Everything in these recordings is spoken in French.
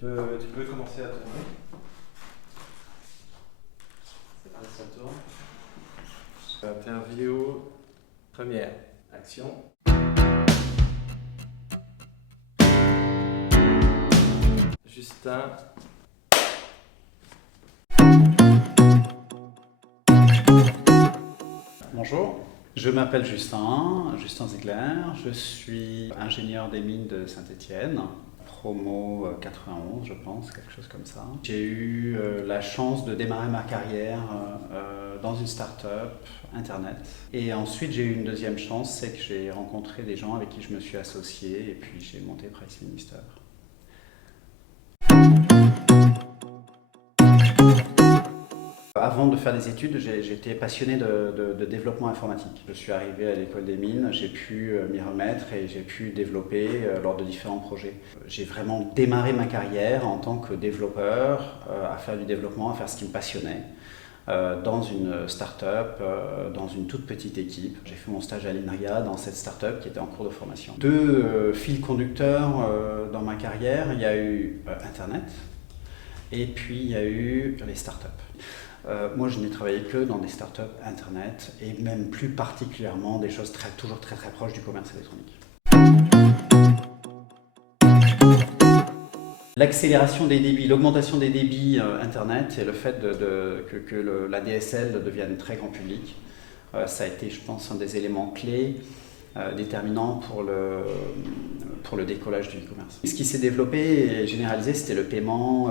Tu peux commencer à tourner. Ça tourne. Interview, première action. Justin. Bonjour, je m'appelle Justin Ziegler, je suis ingénieur des mines de Saint-Étienne, promo 91 je pense, quelque chose comme ça. J'ai eu la chance de démarrer ma carrière dans une start-up internet et ensuite j'ai eu une deuxième chance, c'est que j'ai rencontré des gens avec qui je me suis associé et puis j'ai monté Price Minister. Avant de faire des études, j'étais passionné de développement informatique. Je suis arrivé à l'école des mines, j'ai pu m'y remettre et j'ai pu développer lors de différents projets. J'ai vraiment démarré ma carrière en tant que développeur, à faire du développement, à faire ce qui me passionnait, dans une start-up, dans une toute petite équipe. J'ai fait mon stage à l'INRIA dans cette start-up qui était en cours de formation. Deux fils conducteurs dans ma carrière, il y a eu Internet et puis il y a eu les start-up. Moi, je n'ai travaillé que dans des startups Internet et même plus particulièrement des choses toujours très proches du commerce électronique. L'accélération des débits, l'augmentation des débits Internet et le fait que la DSL devienne très grand public, ça a été, je pense, un des éléments clés déterminants pour le décollage du e-commerce. Ce qui s'est développé et généralisé, c'était le paiement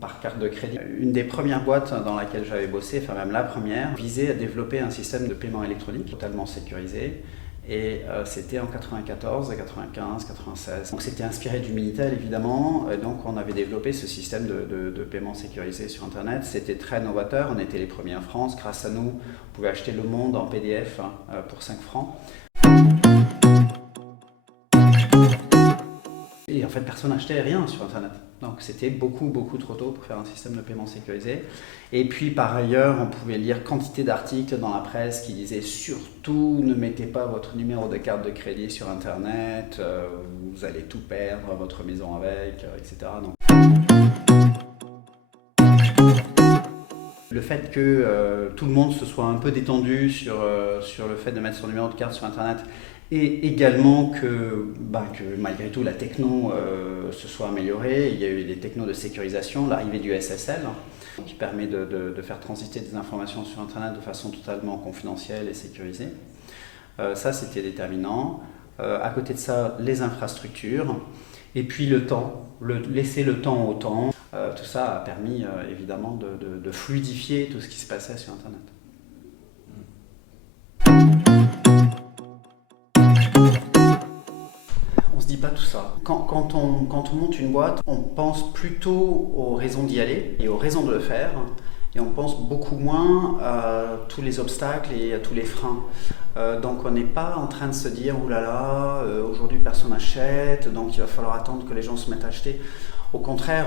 par carte de crédit. Une des premières boîtes dans laquelle j'avais bossé, enfin même la première, visait à développer un système de paiement électronique totalement sécurisé. Et c'était en 94, 95, 96. Donc c'était inspiré du Minitel évidemment, et donc on avait développé ce système de paiement sécurisé sur Internet. C'était très novateur, on était les premiers en France. Grâce à nous, on pouvait acheter Le Monde en PDF pour 5 francs. Et en fait, personne n'achetait rien sur Internet. Donc c'était beaucoup trop tôt pour faire un système de paiement sécurisé. Et puis par ailleurs, on pouvait lire quantité d'articles dans la presse qui disaient surtout ne mettez pas votre numéro de carte de crédit sur Internet, vous allez tout perdre, votre maison avec, etc. Donc, le fait que tout le monde se soit un peu détendu sur le fait de mettre son numéro de carte sur Internet et également que malgré tout la techno se soit améliorée. Il y a eu des technos de sécurisation, l'arrivée du SSL qui permet de faire transiter des informations sur Internet de façon totalement confidentielle et sécurisée. Ça c'était déterminant. À côté de ça, les infrastructures et puis le temps, laisser le temps au temps. Tout ça a permis évidemment de fluidifier tout ce qui se passait sur Internet. On se dit pas tout ça. Quand on monte une boîte, on pense plutôt aux raisons d'y aller et aux raisons de le faire. Et on pense beaucoup moins à tous les obstacles et à tous les freins. Donc on n'est pas en train de se dire « Ouh là là, aujourd'hui personne n'achète, donc il va falloir attendre que les gens se mettent à acheter ». Au contraire,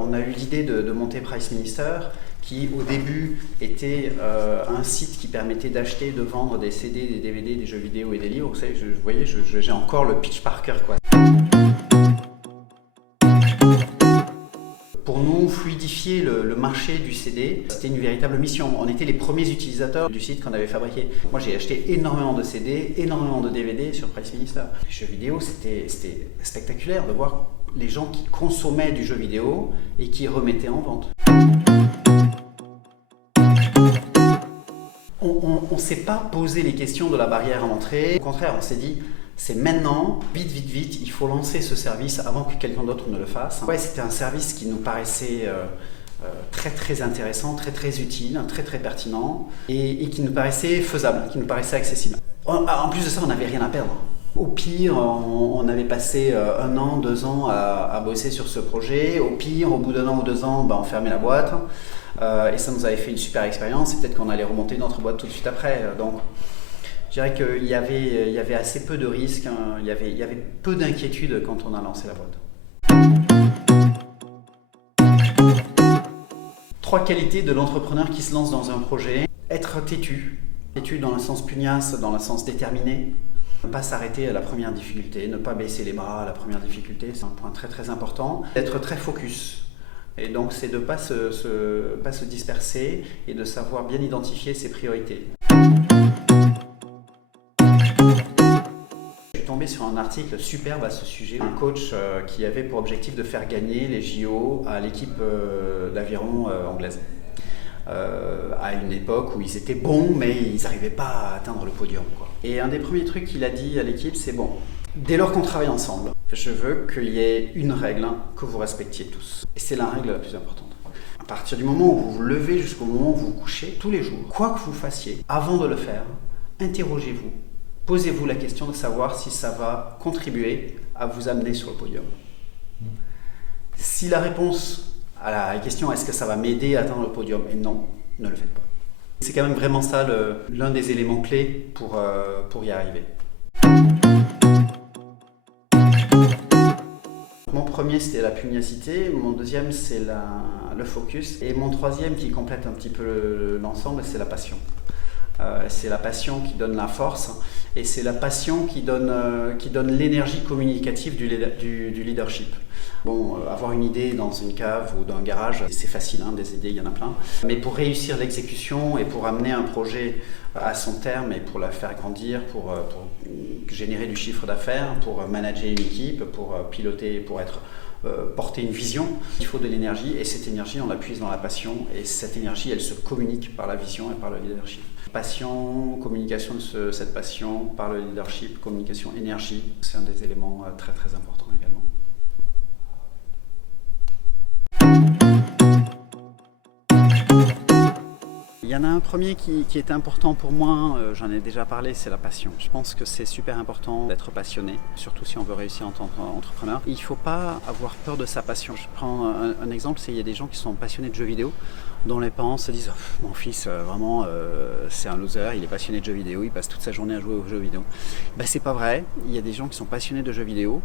on a eu l'idée de monter Price Minister, qui au début était un site qui permettait d'acheter et de vendre des CD, des DVD, des jeux vidéo et des livres. Vous savez, vous voyez, j'ai encore le pitch par cœur, quoi. Pour nous, fluidifier le marché du CD, c'était une véritable mission. On était les premiers utilisateurs du site qu'on avait fabriqué. Moi, j'ai acheté énormément de CD, énormément de DVD sur Price Minister. Les jeux vidéo, c'était spectaculaire de voir les gens qui consommaient du jeu vidéo et qui remettaient en vente. On ne s'est pas posé les questions de la barrière à l'entrée. Au contraire, on s'est dit, c'est maintenant, vite, il faut lancer ce service avant que quelqu'un d'autre ne le fasse. Ouais, c'était un service qui nous paraissait très intéressant, très utile, très pertinent et qui nous paraissait faisable, qui nous paraissait accessible. En plus de ça, on n'avait rien à perdre. Au pire, on avait passé 1 an, 2 ans à bosser sur ce projet. Au pire, au bout d'1 an ou 2 ans, on fermait la boîte. Et ça nous avait fait une super expérience. Et peut-être qu'on allait remonter notre boîte tout de suite après. Donc, je dirais qu'il y avait assez peu de risques. Il y avait peu d'inquiétude quand on a lancé la boîte. 3 qualités de l'entrepreneur qui se lance dans un projet. Être têtu. Têtu dans le sens pugnace, dans le sens déterminé. Ne pas s'arrêter à la première difficulté, ne pas baisser les bras à la première difficulté, c'est un point très très important. D'être très focus. Et donc c'est de ne pas se disperser et de savoir bien identifier ses priorités. Je suis tombé sur un article superbe à ce sujet, un coach qui avait pour objectif de faire gagner les JO à l'équipe d'aviron anglaise. À une époque où ils étaient bons mais ils n'arrivaient pas à atteindre le podium, quoi. Et un des premiers trucs qu'il a dit à l'équipe, c'est bon, dès lors qu'on travaille ensemble, je veux qu'il y ait une règle que vous respectiez tous. Et c'est la règle la plus importante. À partir du moment où vous vous levez jusqu'au moment où vous vous couchez, tous les jours, quoi que vous fassiez, avant de le faire, interrogez-vous. Posez-vous la question de savoir si ça va contribuer à vous amener sur le podium. Si la réponse à la question est-ce que ça va m'aider à atteindre le podium est non, ne le faites pas. C'est quand même vraiment ça l'un des éléments clés pour y arriver. Mon premier c'était la pugnacité, mon deuxième c'est le focus et mon troisième qui complète un petit peu l'ensemble c'est la passion. C'est la passion qui donne la force et c'est la passion qui donne l'énergie communicative du leadership. Bon, avoir une idée dans une cave ou dans un garage, c'est facile, des idées, il y en a plein. Mais pour réussir l'exécution et pour amener un projet à son terme et pour la faire grandir, pour générer du chiffre d'affaires, pour manager une équipe, pour piloter, pour porter une vision, il faut de l'énergie et cette énergie, on la puise dans la passion et cette énergie, elle se communique par la vision et par le leadership. Passion, communication de cette passion par le leadership, communication, énergie, c'est un des éléments très très importants également. Il y en a un premier qui est important pour moi, j'en ai déjà parlé, c'est la passion. Je pense que c'est super important d'être passionné, surtout si on veut réussir en tant qu'entrepreneur. Il ne faut pas avoir peur de sa passion. Je prends un exemple, c'est qu'il y a des gens qui sont passionnés de jeux vidéo, dont les parents se disent « mon fils, vraiment, c'est un loser, il est passionné de jeux vidéo, il passe toute sa journée à jouer aux jeux vidéo ». Ben, c'est pas vrai, il y a des gens qui sont passionnés de jeux vidéo,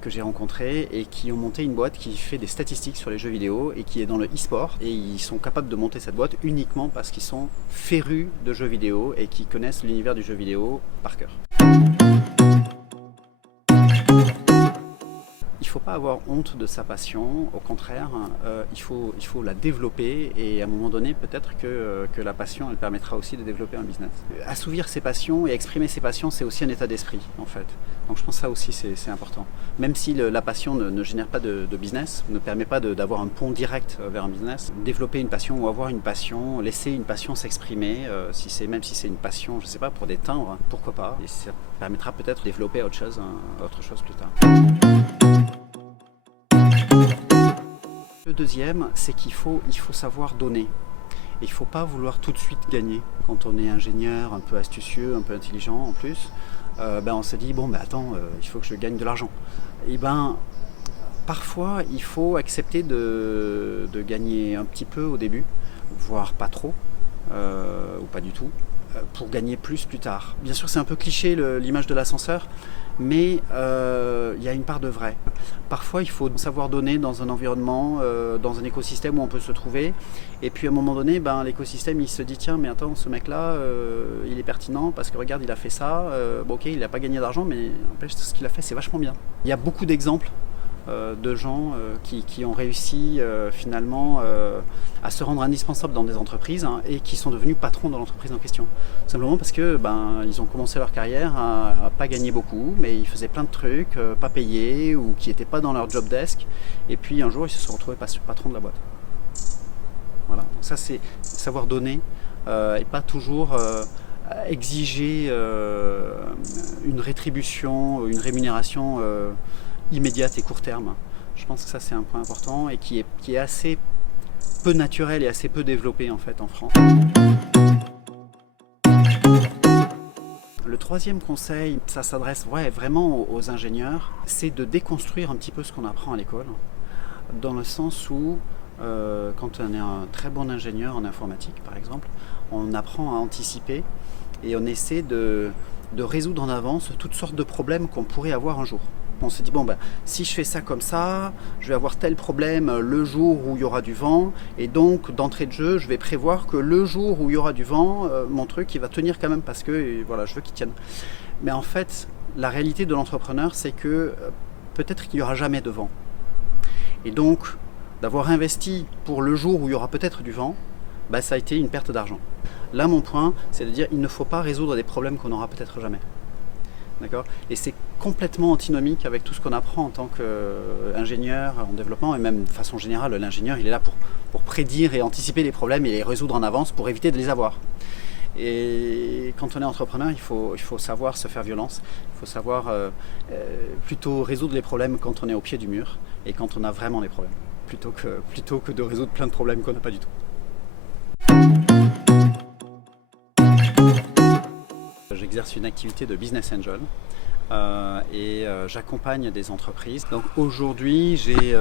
que j'ai rencontrés et qui ont monté une boîte qui fait des statistiques sur les jeux vidéo et qui est dans le e-sport et ils sont capables de monter cette boîte uniquement parce qu'ils sont férus de jeux vidéo et qui connaissent l'univers du jeu vidéo par cœur. Il ne faut pas avoir honte de sa passion, au contraire, il faut la développer et à un moment donné, peut-être que la passion, elle permettra aussi de développer un business. Assouvir ses passions et exprimer ses passions, c'est aussi un état d'esprit, en fait. Donc je pense que ça aussi, c'est important. Même si la passion ne génère pas de business, ne permet pas d'avoir un pont direct vers un business, développer une passion ou avoir une passion, laisser une passion s'exprimer, même si c'est une passion, je ne sais pas, pour des timbres, pourquoi pas. Et ça permettra peut-être de développer autre chose plus tard. Le deuxième, c'est qu'il faut savoir donner. Il ne faut pas vouloir tout de suite gagner. Quand on est ingénieur, un peu astucieux, un peu intelligent en plus, on se dit, attends, il faut que je gagne de l'argent. Et parfois, il faut accepter de gagner un petit peu au début, voire pas trop, ou pas du tout, pour gagner plus tard. Bien sûr, c'est un peu cliché l'image de l'ascenseur, mais il y a une part de vrai. Parfois, il faut savoir donner dans un environnement, dans un écosystème où on peut se trouver. Et puis à un moment donné, l'écosystème il se dit tiens, mais attends, ce mec-là, il est pertinent parce que regarde, il a fait ça. Ok, il n'a pas gagné d'argent, mais n'empêche, ce qu'il a fait, c'est vachement bien. Il y a beaucoup d'exemples de gens qui ont réussi finalement à se rendre indispensables dans des entreprises et qui sont devenus patrons dans l'entreprise en question. Simplement parce que ils ont commencé leur carrière à pas gagner beaucoup, mais ils faisaient plein de trucs, pas payés ou qui n'étaient pas dans leur job desk. Et puis un jour, ils se sont retrouvés patrons de la boîte. Voilà. Donc ça, c'est savoir donner et pas toujours exiger une rétribution, une rémunération immédiate et court terme. Je pense que ça c'est un point important et qui est assez peu naturel et assez peu développé en fait en France. Le troisième conseil, ça s'adresse vraiment aux ingénieurs, c'est de déconstruire un petit peu ce qu'on apprend à l'école, dans le sens où quand on est un très bon ingénieur en informatique par exemple, on apprend à anticiper et on essaie de résoudre en avance toutes sortes de problèmes qu'on pourrait avoir un jour. On se dit, si je fais ça comme ça, je vais avoir tel problème le jour où il y aura du vent. Et donc, d'entrée de jeu, je vais prévoir que le jour où il y aura du vent, mon truc, il va tenir quand même parce que voilà, je veux qu'il tienne. Mais en fait, la réalité de l'entrepreneur, c'est que peut-être qu'il n'y aura jamais de vent. Et donc, d'avoir investi pour le jour où il y aura peut-être du vent, ça a été une perte d'argent. Là, mon point, c'est de dire qu'il ne faut pas résoudre des problèmes qu'on n'aura peut-être jamais. D'accord ? Et c'est complètement antinomique avec tout ce qu'on apprend en tant qu'ingénieur en développement, et même de façon générale, l'ingénieur, il est là pour prédire et anticiper les problèmes et les résoudre en avance pour éviter de les avoir. Et quand on est entrepreneur, il faut savoir se faire violence, il faut savoir plutôt résoudre les problèmes quand on est au pied du mur et quand on a vraiment des problèmes, plutôt que de résoudre plein de problèmes qu'on n'a pas du tout. J'exerce une activité de business angel et j'accompagne des entreprises. Donc aujourd'hui, j'ai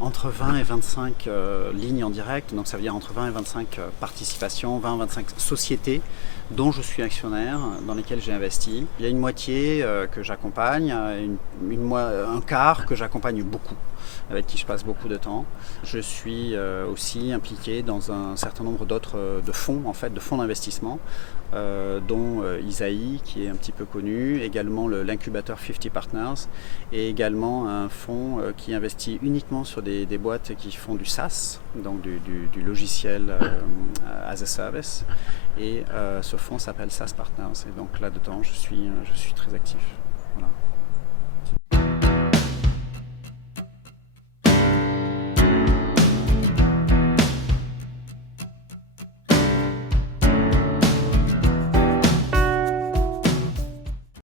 entre 20 et 25 lignes en direct, donc ça veut dire entre 20 et 25 participations, 20 et 25 sociétés dont je suis actionnaire, dans lesquelles j'ai investi. Il y a une moitié que j'accompagne, un quart que j'accompagne beaucoup, avec qui je passe beaucoup de temps. Je suis aussi impliqué dans un certain nombre d'autres fonds d'investissement, dont Isaïe, qui est un petit peu connu, également l'incubateur 50 Partners, et également un fonds qui investit uniquement sur des boîtes qui font du SaaS, donc du logiciel as a service, et ce fonds s'appelle SaaS Partners, et donc là-dedans je suis très actif. Voilà.